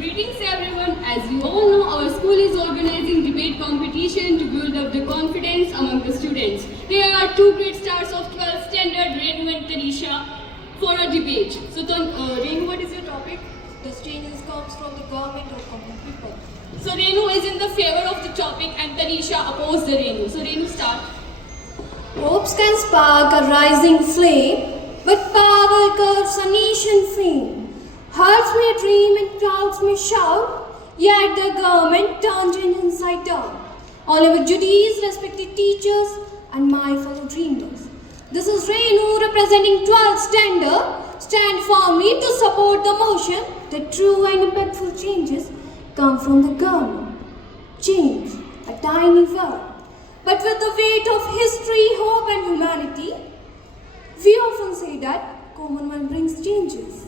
Greetings everyone. As you all know, our school is organizing debate competition to build up the confidence among the students. Here are two great stars of 12th standard, Renu and Tanisha, for a debate. So Renu, what is your topic? Does changes comes from the government or common people? So Renu is in the favor of the topic and Tanisha opposed the Renu. So Renu, start. Hopes can spark a rising flame, but power curves a nation fame. Hearts may dream and crowds may shout, yet the government turns it inside out. All our duties, respected teachers, and my fellow dreamers. This is Renu representing 12th standard. Stand firmly to support the motion that true and impactful changes come from the government. Change, a tiny word, but with the weight of history, hope, and humanity. We often say that common man brings changes.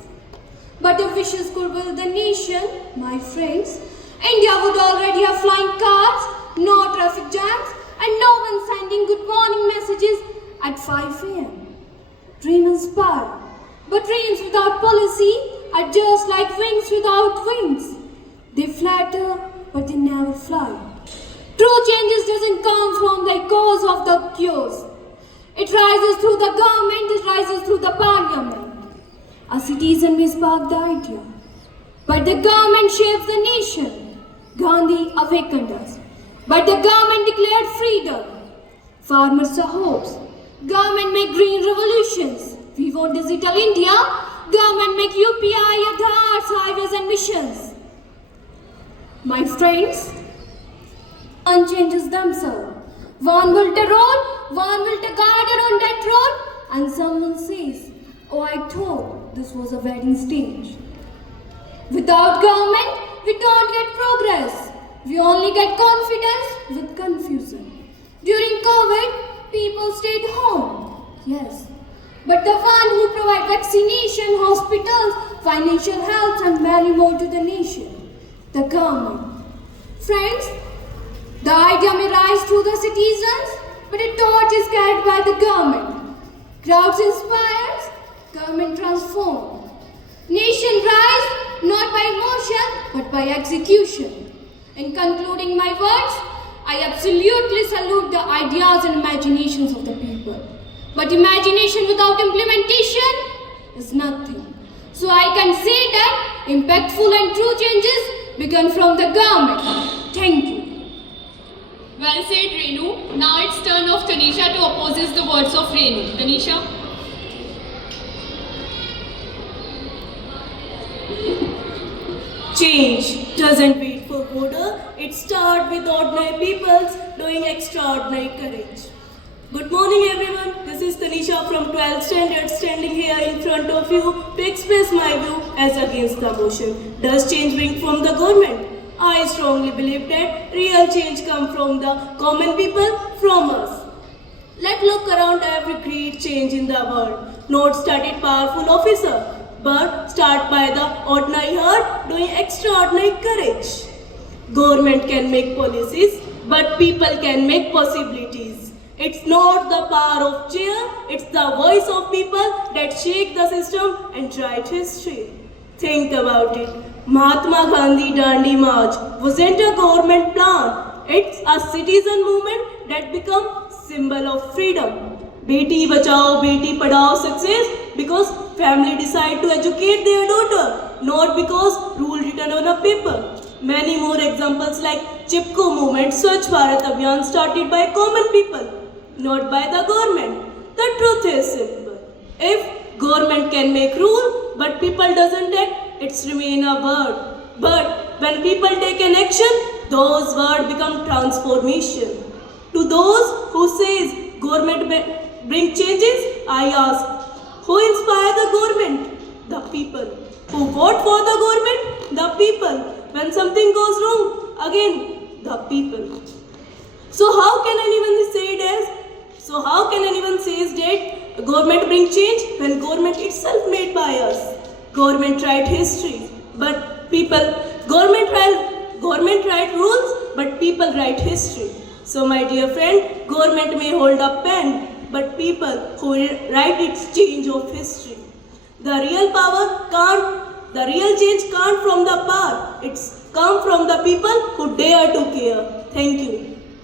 But if wishes could build the nation, my friends, India would already have flying cars, no traffic jams, and no one sending good morning messages at 5 a.m. Dream inspire, but dreams without policy are just like wings without wings. They flatter, but they never fly. True changes doesn't come from the cause of the cures. It rises through the government, it rises through the parliament. A citizen may spark the idea, but the government shapes the nation. Gandhi awakened us, but the government declared freedom. Farmers are hopes. Government make green revolutions. We want digital India. Government make UPI, Aadhaars, highways and missions. My friends, one changes themselves. One built a road, one built a garden on that road, and someone says, "Oh, I thought this was a wedding stage." Without government, we don't get progress. We only get confidence with confusion. During COVID, people stayed home. Yes. But the one who provide vaccination, hospitals, financial help and many more to the nation, the government. Friends, the idea may rise through the citizens, but a torch is carried by the government. Crowds inspires, government transforms. Nation rise not by emotion but by execution. In concluding my words, I absolutely salute the ideas and imaginations of the people. But imagination without implementation is nothing. So I can say that impactful and true changes begin from the government. Thank you. Well said, Renu. Now it's turn of Tanisha to opposes the words of Renu. Tanisha. Change doesn't wait for order, it starts with ordinary people doing extraordinary courage. Good morning everyone, this is Tanisha from 12th standard standing here in front of you to express my view as against the motion. Does change bring from the government? I strongly believe that real change comes from the common people, from us. Let's look around every great change in the world. Not started powerful officer, but start by the ordinary heart doing extraordinary courage. Government can make policies, but people can make possibilities. It's not the power of chair, it's the voice of people that shake the system and write history. Think about it. Mahatma Gandhi Dandi March wasn't a government plan. It's a citizen movement that became symbol of freedom. Beti Bachao, Beti Padhao success because family decide to educate their daughter, not because rule written on a paper. Many more examples like Chipko movement, Swachh Bharat Abhiyan started by common people, not by the government. The truth is simple. If government can make rule, but people doesn't act, it's remain a word. But when people take an action, those words become transformation. To those who says government bring changes, I ask, who inspire the government? The people. Who vote for the government? The people. When something goes wrong, again, the people. So how can anyone say that government bring change when government itself made by us? Government write history, but government write rules, but people write history. So my dear friend, government may hold a pen, but people who write its change of history. The real change can't from the power, It's come from the people who dare to care. Thank you.